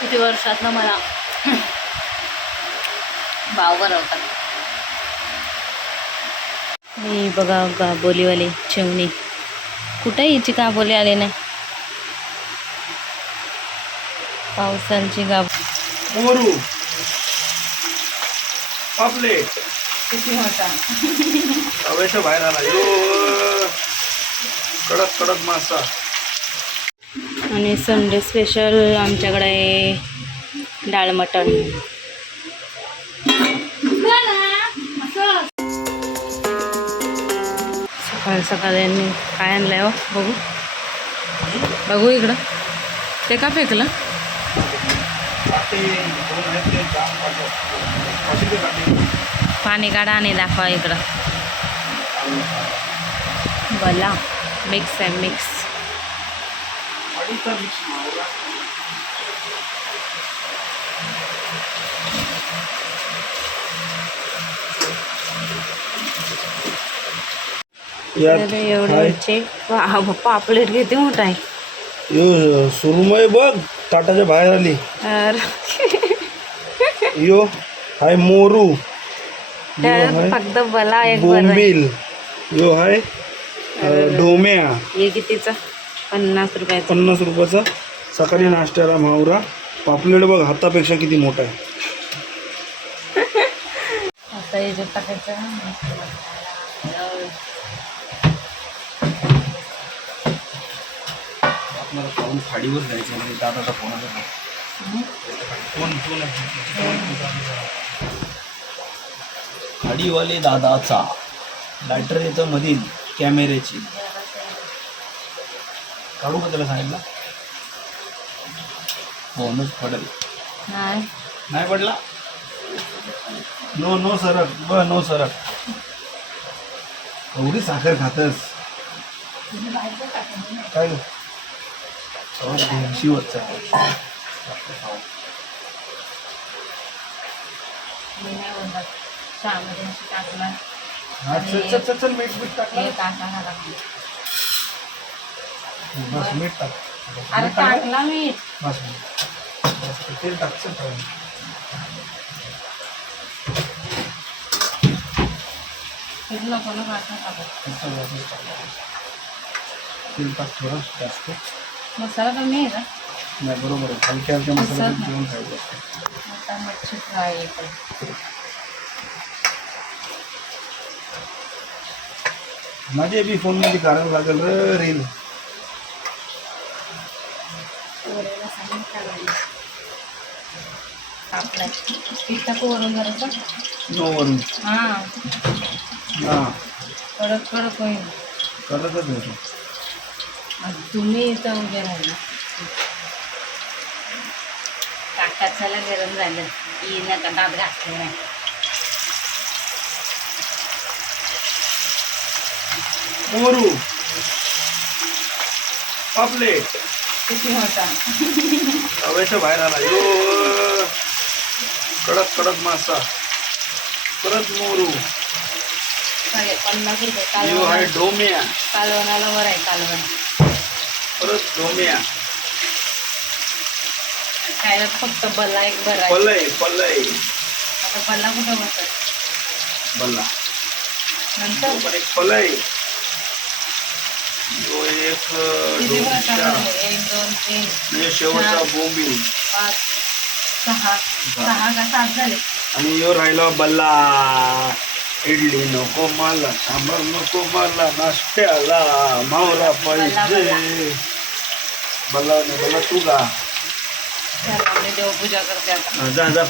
किती वर्षात ना मला? भाव बनवतात. ही बघा गाबोलीवाली चिमणी. कुठे हिची गाबोली आली नाही? पावसांची गाब मोरू. पापलेट किती मोठा. हवेच्या बाहेर आला. यो. कडक कडक मासा. आणि संडे स्पेशल आमच्याकडे डाळ मटण. सकाळ सकाळ यांनी काय आणलंय हो? बघू. बघू इकडं. ते का फेकलं? पाणी काढा आणि दाखवा इकडं. बला मिक्स आहे मिक्स यात तर एवढे किती मोठा आहे. सुरमय बघ ताटाच्या बाहेर आली. यो हाय मोरू. फक्त बला एक. बोंबील. यो हाय ढोम्या. हे कितीचा? पन्नास रुपयाचा. पन्नास रुपयाचा सकाळी नाश्त्याला मावरा. पापलेट बघ हातापेक्षा किती मोठा आहे. आता याच्यात टाकायचं आपल्याला पाहून खाडीवर जायचं म्हणजे दादाचा फोन आला फोन फोन खाडीवाले दादाचा. लायटर येतं मधील कॅमेऱ्याची काढू का त्याला सांगितलं. फोनच पडेल. नाही. नाही पडला? नो नो सरक ब नो सरक एवढी साखर खातस. काय टाकलं. हा, चल चल चल चल मीठ मीठ टाक हे टाका हा टाका. बस मीठ टाक. अरे मीठ टाक. टाकला मी. बस बस, तेल टाक थोडं. तेल टाक जास्त. मसाला कमी आहे का नाही बरोबर आहे. हलक्या हलक्या मसाला मसाला. जेवण खायचं असतं. आता मच्छी फ्राय येते माझ्या बी फोनमध्ये कारण लागेल र रील. पीठ टाकू वरून. जरासं नो वरून हा. हां. कडक कडक होईल. तुम्ही इथं उभे राहिला काटाचाला गरम झालं. की नका दात घासले नाही. मोरू पापलेट किती मोठा हवेच्या बाहेर आला. यो कडक कडक मासा. परत मोरू. पन्नास रुपये. यो हाय कालवण डोम्या कालवणाला वर आहे कालवण. परत डोम्या खायला फक्त बल्ला एक बरा आहे पलय पलय आता बल्ला कुठं बसत? बल्ला नंतर? पण एक पलय एक दोन तीन. शेवटचा चार. बोंबील. पाच सहा. सहा का सात झाले? आणि यो राहिला बल्ला. इडली नको मला सांबार नको मला नाश्त्याला मावरा पाहिजे. बल्ला नाही बल्ला तू देवपूजा करते आता. हा, जा जा.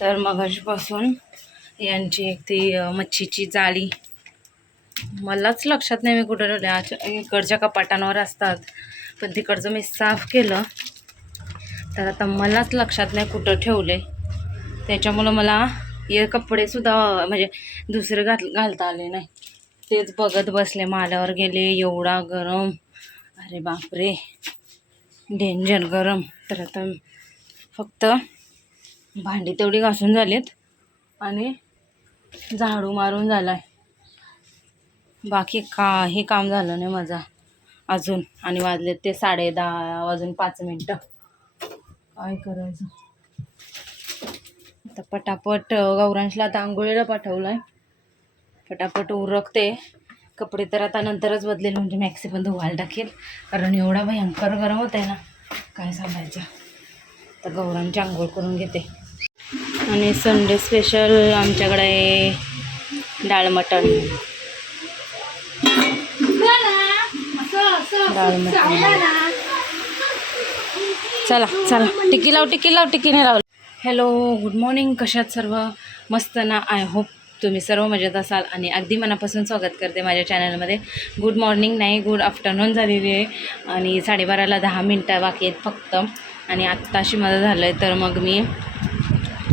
तर मगाशीपासून यांची एक ती मच्छीची जाळी. मलाच लक्षात नाही मी कुठं ठेवल्या इकडच्या कपाटांवर असतात. पण तिकडचं मी साफ केलं. तर आता मलाच लक्षात नाही कुठं ठेवले त्याच्यामुळं मला हे कपडेसुद्धा म्हणजे दुसरे घात घालता आले नाही. तेच बघत बसले. माल्यावर गेले. एवढा गरम. अरे बापरे. डेंजर गरम. तर आता फक्त भांडी तेवढी घासून झालीत. आणि झाडू मारून झाला आहे बाकी काही काम झालं नाही माझा. अजून आणि वाजले ते साडे दहा वाजून पाच मिनटं. काय करायचं? आता पटापट गौरांशला आता आंघोळीला पाठवलं आहे पटापट उरकते. कपडे तर आता नंतरच बदलेल म्हणजे मॅक्सी पण धुवायला टाकेल. कारण एवढा भयंकर गरम होत आहे ना. काय सांगायचं? तर गौरांची आंघोळ करून घेते. आणि संडे स्पेशल आमच्याकडे आहे डाळ मटण. डाळ मटण. चला चला. टिकी लाव टिकी लाव टिकीने लाव. हॅलो गुड मॉर्निंग कशात सर्व? मस्त ना आय होप तुम्ही सर्व मजेत असाल आणि अगदी मनापासून स्वागत करते माझ्या चॅनलमध्ये गुड मॉर्निंग नाही गुड आफ्टरनून झालेली आहे आणि साडेबाराला दहा मिनटं बाकी आहेत फक्त. आणि आत्ताशी माझं झालं आहे तर मग मी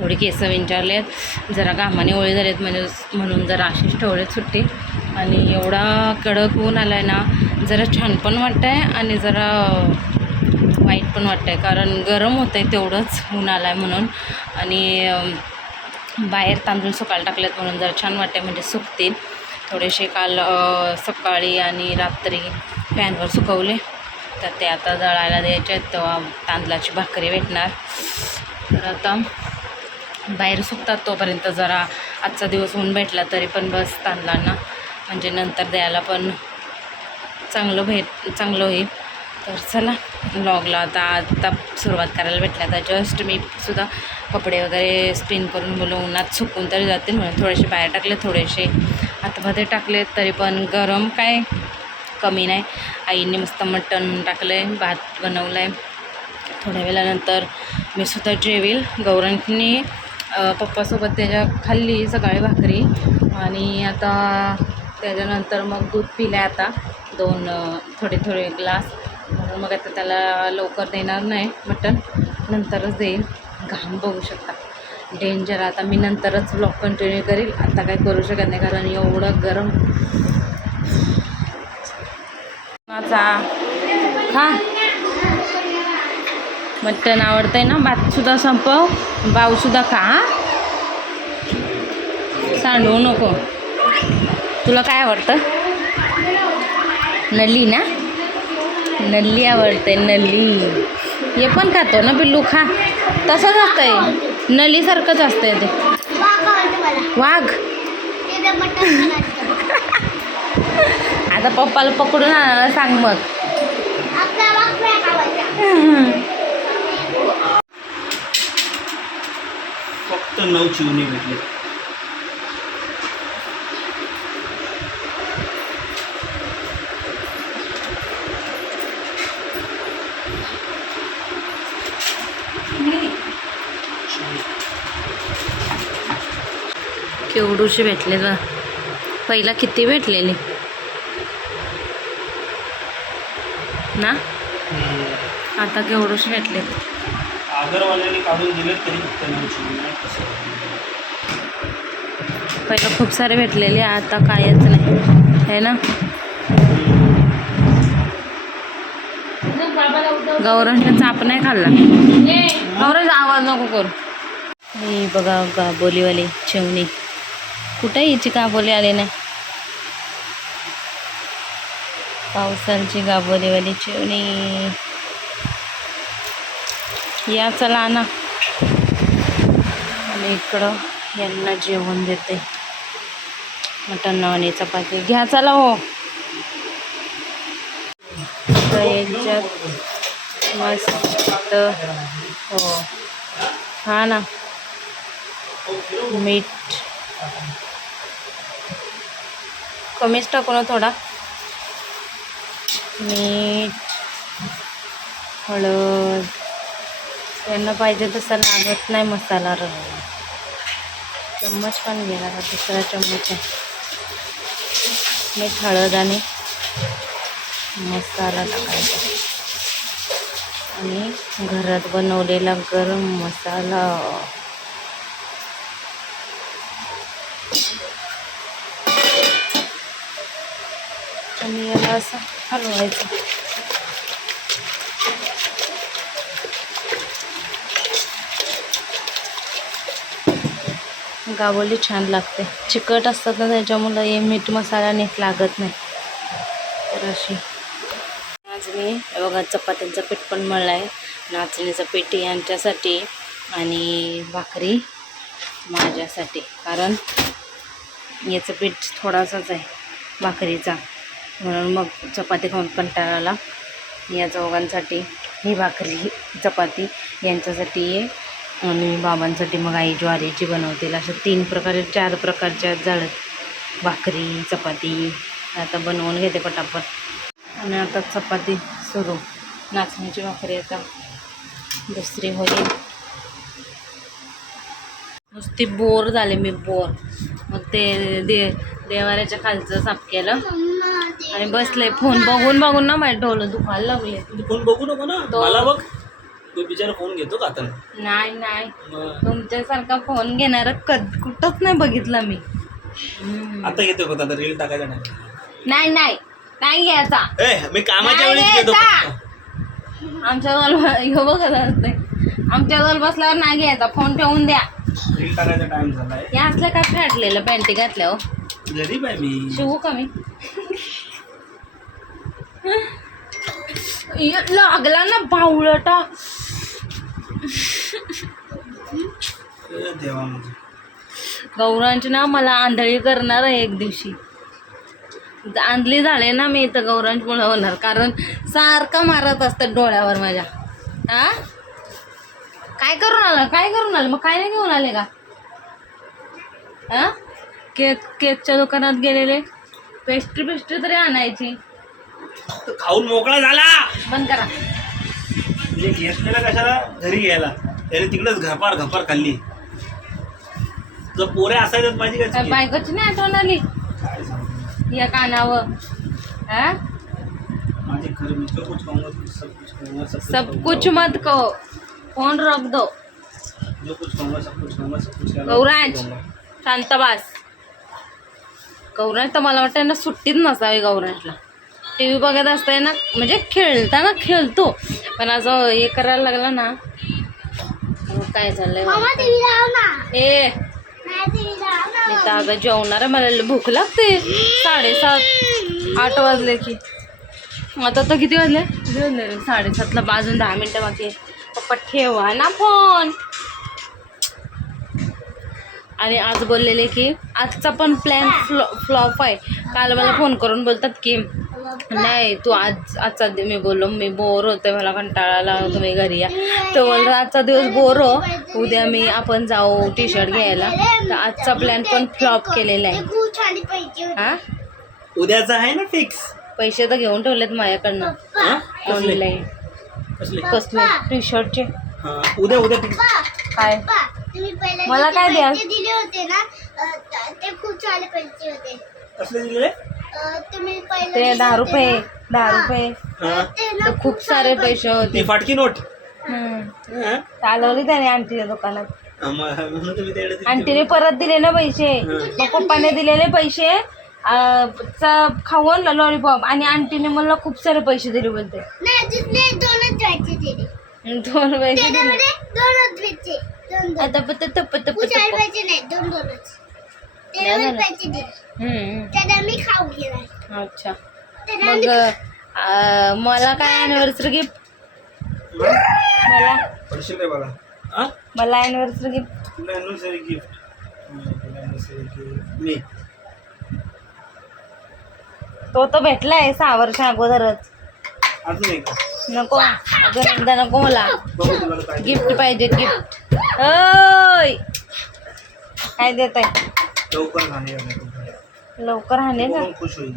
थोडी केस विंचारले आहेत. जरा घामाने ओळी झालेत म्हणजे म्हणून जरा अशीच ठेवलेत सुट्टी आणि एवढा कडक ऊन आला आहे ना जरा छान पण वाटतं आहे आणि जरा वाईट पण वाटतं आहे कारण गरम होतं आहे तेवढंच ऊन आलं आहे म्हणून. आणि बाहेर तांदूळ सुकायला टाकलेत म्हणून जरा छान वाटते म्हणजे सुकतील. थोडेसे काल सकाळी आणि रात्री फॅनवर सुकवले. तर ते आता जळायला द्यायचे आहेत तेव्हा तांदळाची भाकरी भेटणार. तर आता बाहेर सुकतात तोपर्यंत जरा आजचा दिवस ऊन भेटला तरी पण बस तांदळांना म्हणजे नंतर द्यायला पण चांगलं भेट चांगलं होईल. तर चला लॉगला आता आत्ता सुरुवात करायला भेटल्या. आता जस्ट मी सुद्धा कपडे वगैरे स्पिन करून बोलू उन्हात सुकून तरी जाते म्हणून थोडेसे बाहेर टाकले थोडेसे आतमध्ये टाकले तरी पण गरम काय कमी नाही. आईने मस्त मटण टाकलं आहे भात बनवलं आहे थोड्या वेळानंतर मी सुद्धा जेवेल. गौरांनी पप्पासोबत त्याच्या खाल्ली सकाळी भाकरी आणि आता त्याच्यानंतर मग दूध पिलं आता. दोन थोडे थोडे ग्लास. म्हणून मग आता त्याला लवकर देणार नाही मटण. नंतरच देईल. घाम बघू शकता. डेंजर. आता मी नंतरच ब्लॉक कंटिन्यू करेल. आता काय करू शकत नाही कारण एवढं गरम. माझा हां? मटण आवडतंय ना? भातसुद्धा संपव भाऊसुद्धा खा? सांडवू नको. तुला काय आवडतं? नल्ली ना? नल्ली आवडते नल्ली. हे पण खातो ना पिल्लू खा. तसंच असतंय. नलीसारखंच असतंय ते. वाघ आता पप्पाला पकडून आणायला सांग मग. फक्त नऊ चिवणी भेटले. केवढूशे भेटले बा पहिला किती भेटलेले? ना? आता केवढूशे भेटले? आगरवाल्याने काढून दिले तरी फक्त नाही खूप सारे भेटलेले आता कायच नाही. है ना? गौरवने चाप नाही खाल्ला. गौरव आवाज नको करू. हे बघा गाबोलीवाली चिवणी कुठे हिची गाबोली आली नाही? पावसाची गाबोलीवाली चिवणी या चला ना. आणि इकडं यांना जेवण देते. मटण आणि चपाती. घ्या चला हो. यांच्यात मस्त हो. हा ना. मीठ. कमीच टाकू ना थोडा. मीठ हळद त्यांना पाहिजे तसा लागत नाही मसाला रवा चम्मच पण गेला का दुसरा चम्मच आहे. मीठ हळद आणि मसाला टाकायचा. आणि घरात बनवलेला गरम मसाला. आणि याला असं हलवायचं. गावली छान लागते. चिकट असतात ना त्याच्यामुळं हे मीठ मसाला नीट लागत नाही. तर अशी. आज मी बघा चपात्यांचं पीठ पण मळलं आहे नाचणीचं पीठ यांच्यासाठी आणि भाकरी माझ्यासाठी. कारण याचं पीठ थोडासाच आहे भाकरीचा. म्हणून मग चपाती खाऊन कंटाळा आला. या चौघांसाठी ही भाकरी चपाती यांच्यासाठी आहे आणि बाबांसाठी मग आई ज्वारीची बनवतील. अशा तीन प्रकारे चार प्रकारच्या जाळत भाकरी चपाती आता बनवून घेते पटापट. आणि आता चपाती सुरू. नाचणीची भाकरी आता दुसरी होईल. नुसती बोर झाले मी बोर. मग ते दे देवाऱ्याच्या खालचं साफ केलं. आणि बसले फोन बघून बघून ना माझे डोलं दुखायला लागले. तू फोन बघू नको ना. मला बघ. तू बिचारा फोन घेतो का आता? नाही नाही. मग? तुमच्यासारखा फोन घेणारा कुठंच नाही बघितला मी. हम्म. आता घेतो का आता रील टाकायचा नाही. नाही नाही. नाही घ्यायचा. ए मी कामाच्या नाही वेळेस घेतो घ्यायचा. फक्त. आमच्या ह्यो बघत असते. आमच्या जवळ बसल्यावर नाही घ्यायचा. फोन ठेवून द्या. रील टाकायचा टाइम झालाय. या असल्या काय फाटलेलं पॅन्टी घातल्या हो गरीब आहे मी. शिवू का मी? य- लागला ना बावळटा. देवा. गौरांची ना मला आंधळी करणार आहे एक दिवशी. आंधळी झाले ना मी तर गौरांचमुळे होणार. कारण सारखा मारत असतात डोळ्यावर माझ्या. हा काय करून आला? काय करून आलं? मग काय नाही घेऊन आले का? हा केक केकच्या दुकानात गेलेले. पेस्ट्री पेस्ट्री तरी आणायची. खाऊन मोकळा झाला. बंद करा. म्हणजे घेतलेला कशाला घरी घ्यायला त्याने तिकडेच घपार घपार खाल्ली जर पोरे असायच्याच पाहिजे का काय? बायकोची नाही आठवण आली? या कानावर हा माझे घर में जो कुछ कहूंगा सब कुछ कहूंगा सब कुछ सब कहूंगा. कुछ मत कहो फोन रख दो जो कुछ कहूंगा सब कुछ कहूंगा सब कुछ कहूंगा, गौराज. कहूंगा. शांतबास गौराज तर मला वाटतं ना सुट्टीच नसावी गौराजला टी व्ही बघत असताय ना म्हणजे खेळताना खेळतो. पण असं हे करायला लागला ना काय चाललंय ए मी तर अगं जेवणार आहे मला भूक लागते. साडेसात आठ वाजले की. आता तर किती वाजले? साडेसातला बाजून दहा मिनटं बाकी. पप्पा ठेवा ना फोन. आणि आज बोललेले की आजचा पण प्लॅन फ्लॉ फ्लॉप आहे. काल मला फोन करून बोलतात की नाही तू आज आजचा मी बोललो मी बोर होते मला कंटाळा आला तुम्ही घरी या. तो बोलतो आजचा दिवस बोर हो उद्या मी आपण जाऊ टी शर्ट घ्यायला. तर आजचा प्लॅन पण फ्लॉप केलेला आहे. हा? उद्याचा आहे ना फिक्स पैसे तर घेऊन ठेवलेत माझ्याकडनं. ऑनलाईन कसले? टी शर्टचे हा, उद्या उद्या. काय? मला काय द्या द्याल? दिले होते ना? अ, त- खूप छान पैसे होते. कसले दिले? तुम्ही पहिले ते दहा रुपये. दहा. रुपये हा. ते खूप सारे पैसे होते ती फाटकी नोट हम्म. हा? चालवली त्याने आंटीच्या दुकानात हा, मग- म्हणून तुम्ही त्याकडे दिले. आंटीने परत दिले ना पैसे मग पप्पाने दिलेले पैसे अं, च- खाऊन लॉलीपॉप आणि आंटीने मला खूप सारे पैसे दिले बोलते नाही तिथले दोनच द्यायचे दिले दोन पैसे दिले त्याच्यामध्ये दोनच द्यायचे दोन दोन आता पत तप तप नाही दोन दोनच. पैसे दिले. त्याला मी खाऊ गेला अच्छा. मग अं, मला काय अॅनिव्हर्सरी गिफ्ट मला? हा? मला. अॅनिव्हर्सरी गिफ्ट तुला anniversary gift. तुला anniversary gift. मी. तो तर भेटलाय सहा वर्ष अगोदरच. अजून एक. नको अजून एकदा नको मला. बघू तुला काय गिफ्ट पाहिजे गिफ्ट ओय! काय देत आहे लवकर खाणे. लवकर हाणे का बघून खुश होईल.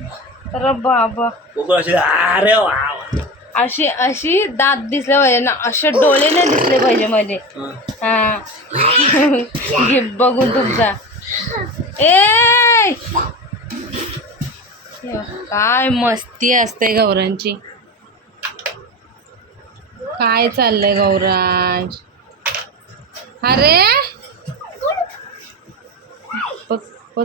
तर बाबा. अरे. अशी अशी दात दिसले पाहिजे ना असे डोळे नाही दिसले पाहिजे मध्ये हा. बघून तुमचा. ए! काय मस्ती असते गौरांची. काय चाललंय गौरांज? अरे बघ बघ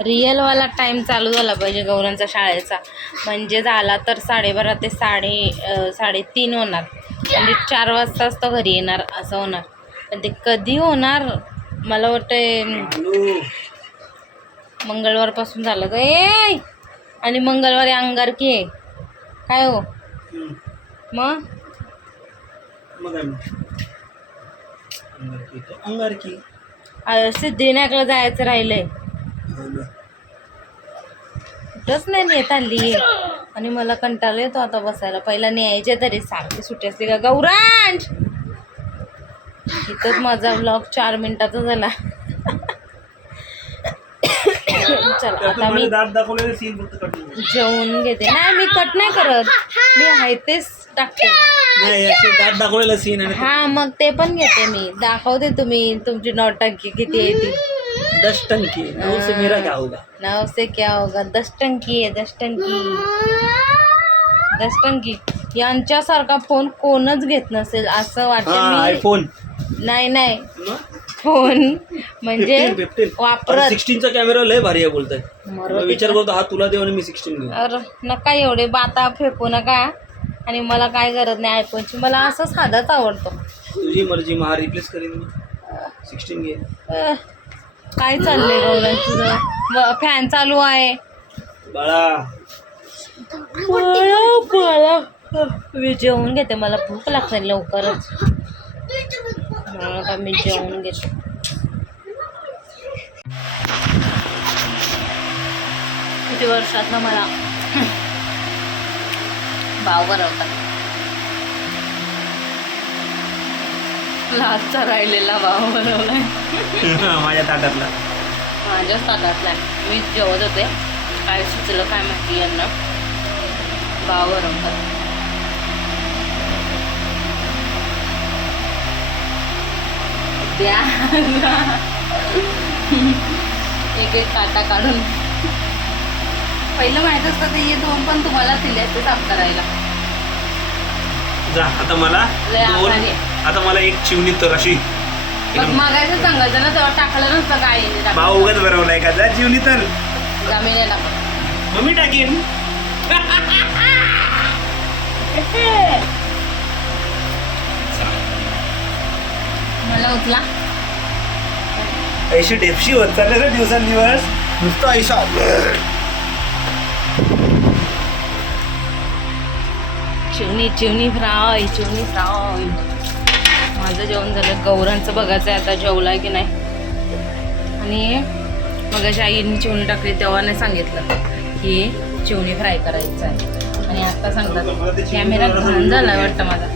रिअलवाला टाईम चालू झाला पाहिजे गौरांचा शाळेचा. म्हणजे झाला तर साडेबारा ते साडे साडेतीन होणार. म्हणजे चार वाजताच तो घरी येणार असं होणार. पण ते कधी होणार मला वाटतंय आलू मंगळवारपासून झालं का ए! आणि मंगळवारी अंगारकी आहे. काय हो? मग? अंगारकी सिद्धिविनायकला जायचं राहिलंय. हा ना. कुठंच नाही नेत आली आणि मला कंटाळा येतो आता बसायला. पहिला न्यायचे तरी सारखी सुट्टी असली का? गौरांज! इथंच माझा ब्लॉग चार मिनिटाचा झाला. चला त्यातून आता मला मी दात दाखवलेले सीन फक्त कट जेवून घेते. नाही मी कट नाही करत. मी आहे तेच टाकते. नाही दात दाखवलेला सीन आणि हा मग ते पण घेते मी. दाखवते तुम्ही तुमची नौटंकी किती आहे ती. दस टंकी नऊ से मेरा क्या होगा? नाव से क्या होगा? दस टंकी आहे दस टंकी दस टंकी यांच्यासारखा फोन कोणच घेत नसेल असं हा वाटतं मी. आयफोन नाही नाही. फोन म्हणजे वापरत. सिक्स्टीनचा कॅमेरा लय भारी आहे बोलताय. विचार करतो हा तुला देऊ आणि मी सिक्स्टीन घेऊ अरे नका एवढे बाता फेकू नका. आणि मला काय गरज नाही आयफोनची मला असं साधाच आवडतो. तुझी मर्जी मग हा रिप्लेस करीन मी. सिक्स्टीन घे. अह, काय चाललंय गौरव तुझं? फॅन चालू आहे. बाळा. मी जेवून घेते. मला भूक लागते लवकरच. म्हणून आता मी जेवून घेते. किती वर्षात ना मला? भाव बनवतात. लास्टचा राहिलेला भाव बनवलाय. माझ्या ताटातला. माझ्याच ताटातला मी जेवत होते. काय सुचलं काय माहिती यांना. भाव बनवतात. द्या. एक एक काटा काढून. पहिलं माहीत असतं ते हे दोन पण तुम्हाला दिले असते साफ करायला. जा. आता मला लय दोन आभारी. आता मला एक चिवणी तर अशी. मग मागायचं सांगायचं ना तेव्हा टाकलं नसतं काय. नाही भाव उगाच बनवलाय का? जा चिवणी तर. मम्मी टाकीन. मला उचला ऐशी डेपशी होत चालले ना दिवसांदिवस. नुसतं ऐसा चिवणी चिवणी फ्राय चिवणी फ्राय. माझं जेवण झालं. गौरांचं बघायचं आहे आता जेवला की नाही. आणि मग आईने चिवणी टाकली तेव्हा नाही सांगितलं की चिवणी फ्राय करायचं आहे. आणि आत्ता सांगतात. कॅमेरा घाण झाला वाटतं माझा.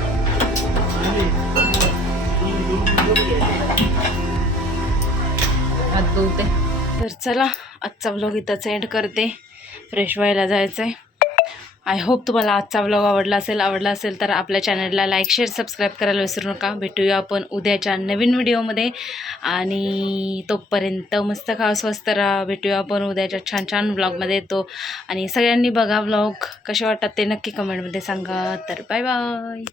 हात धुवते. तर चला आजचा ब्लॉग इथंच एंड करते. फ्रेश व्हायला जायचं आहे आय होप तुम्हाला आजचा ब्लॉग आवडला असेल आवडला असेल तर आपल्या चॅनलला लाईक शेअर सबस्क्राईब करायला विसरू नका. भेटूया आपण उद्याच्या नवीन व्हिडिओमध्ये आणि तोपर्यंत मस्त खा स्वस्त राहा. भेटूया आपण उद्याच्या छान छान ब्लॉगमध्ये येतो आणि सगळ्यांनी बघा व्लॉग कसे वाटतात ते नक्की कमेंटमध्ये सांगा. तर बाय बाय